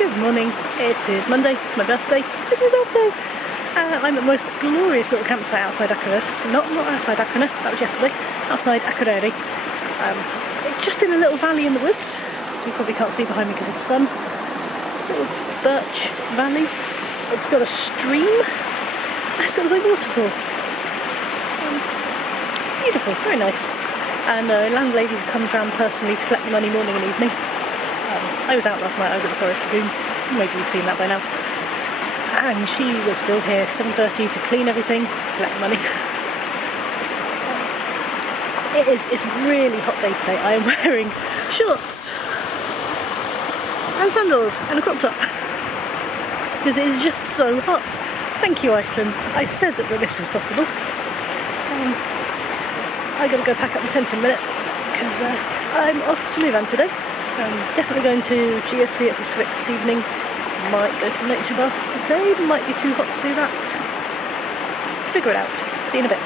Good morning. It is Monday. It's my birthday. It's my birthday. I'm at the most glorious little campsite outside Akranes. Not outside Akranes, that was yesterday. Outside Hverir. It's just in a little valley in the woods. You probably can't see behind me because of the sun. Little birch valley. It's got a stream. And it's got a big waterfall. Beautiful, very nice. And the landlady comes round personally to collect the money morning and evening. I was out last night, I was at the Forest Lagoon. Maybe you've seen that by now. And she was still here 7:30 to clean everything, collect the money. It's a really hot day today. I am wearing shorts and sandals and a crop top because it is just so hot. Thank you, Iceland. I said that this was possible. I gotta go pack up the tent in a minute because I'm off to Myvatn today. I'm definitely going to Geosea this evening. Might go to nature baths today. Might be too hot to do that. Figure it out. See you in a bit.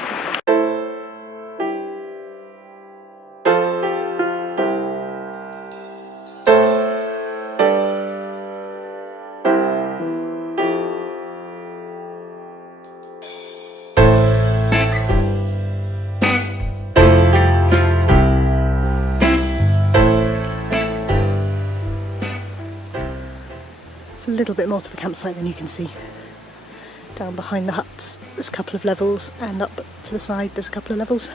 A little bit more to the campsite than you can see. Down behind the huts there's a couple of levels, and up to the side there's a couple of levels.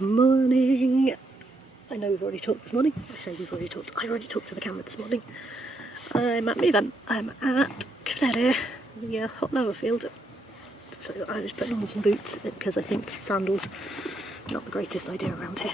Morning. I know we've already talked this morning. I say we've already talked. I already talked to the camera this morning. I'm at Myvatn. I'm at Hverir, the hot lava field. So I was putting on some boots because I think sandals not the greatest idea around here.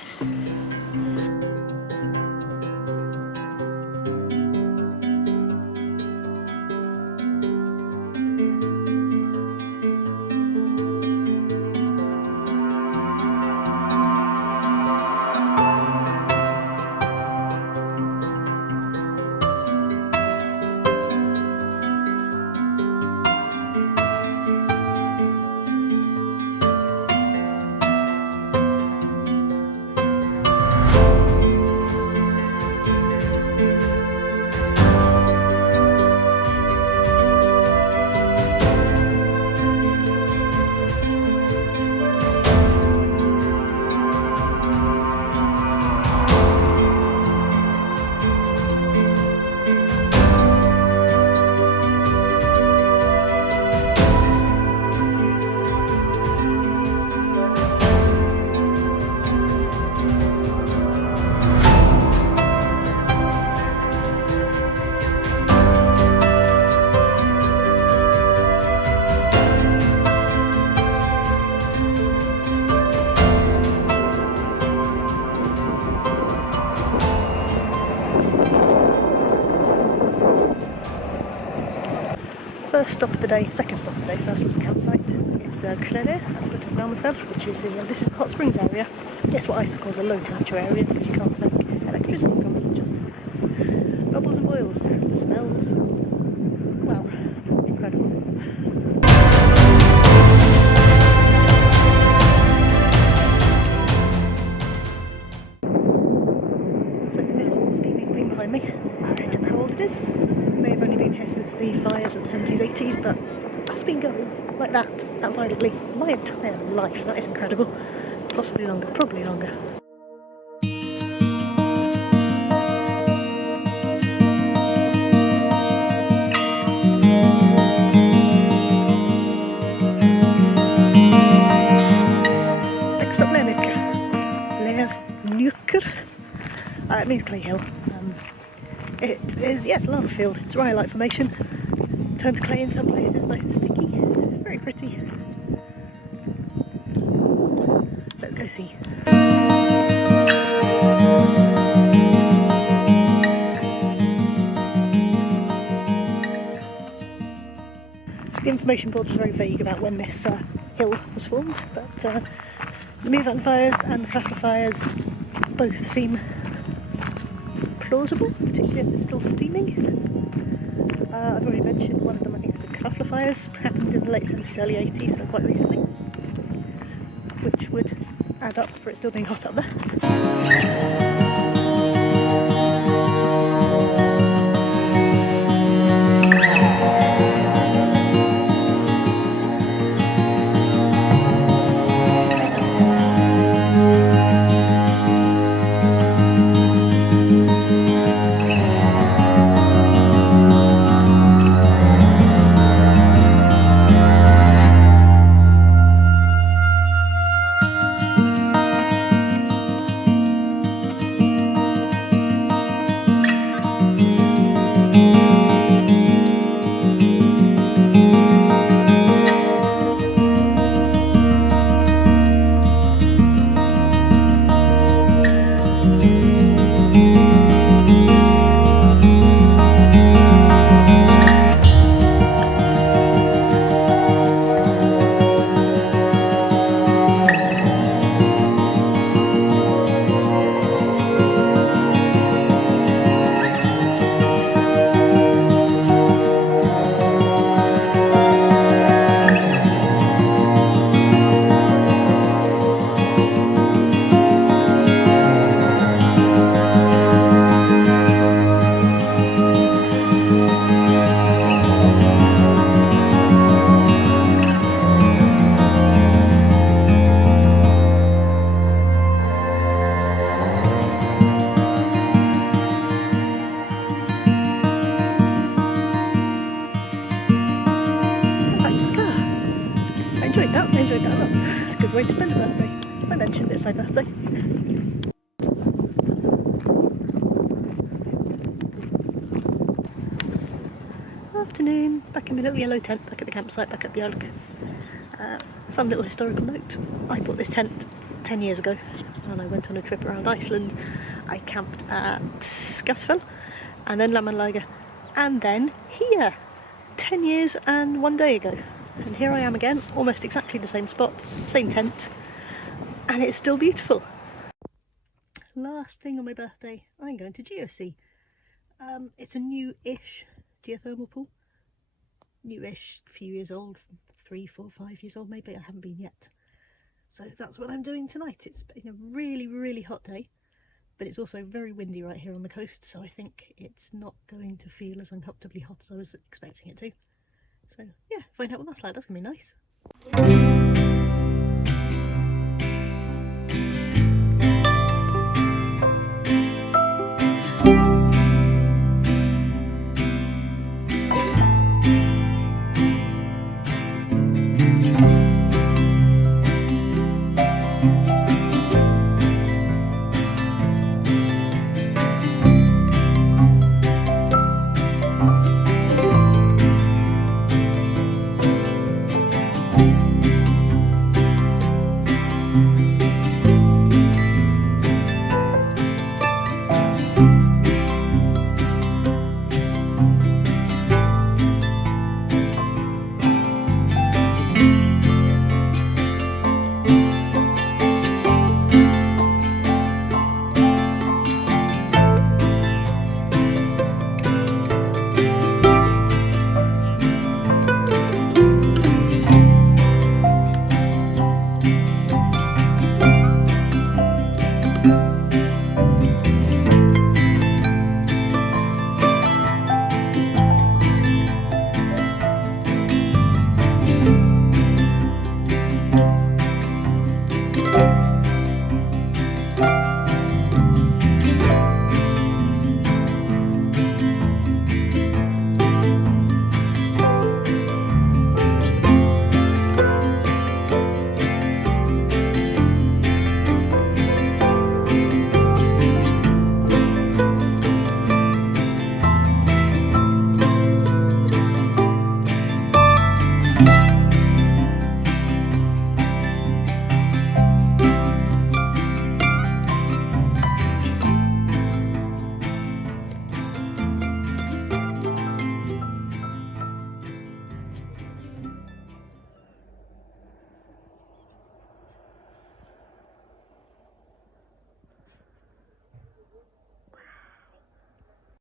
First stop of the day, second stop of the day, first was the campsite. It's Krafla at the foot of Myvatn, which is this is the hot springs area. It's what ICELAND calls a low temperature area because you can't make electricity from it, just bubbles and boils there. It smells, well, incredible. So this steaming thing behind me, I don't know how old it is. It may have only been here since the fires of the 70s, 80s, but that's been going like that violently my entire life. That is incredible. Possibly longer, probably longer. Next up, Leirhnjúkur. It means clay hill. It is, yes, a lava field. It's a rhyolite formation. Turned to clay in some places, nice and sticky. Very pretty. Let's go see. The information board was very vague about when this hill was formed, but the Myvatn fires and the Krafla fires both seem plausible, particularly if it's still steaming. I've already mentioned one of them. I think it's the Krafla fires, happened in the late 70s, early 80s, so quite recently, which would add up for it still being hot up there. I enjoyed that a lot. It's a good way to spend a birthday. I mentioned it's my birthday. Afternoon, back in my little yellow tent, back at the campsite, back at Björk. Fun little historical note. I bought this tent 10 years ago and I went on a trip around Iceland. I camped at Skafsfell and then Lamanlager and then here 10 years and 1 day ago. And here I am again, almost exactly the same spot, same tent, and it's still beautiful. Last thing on my birthday, I'm going to Geosea. It's a new-ish geothermal pool. New-ish, a few years old, 3, 4, 5 years old maybe, I haven't been yet. So that's what I'm doing tonight. It's been a really, really hot day, but it's also very windy right here on the coast, so I think it's not going to feel as uncomfortably hot as I was expecting it to. So yeah, find out what that's like. That's going to be nice.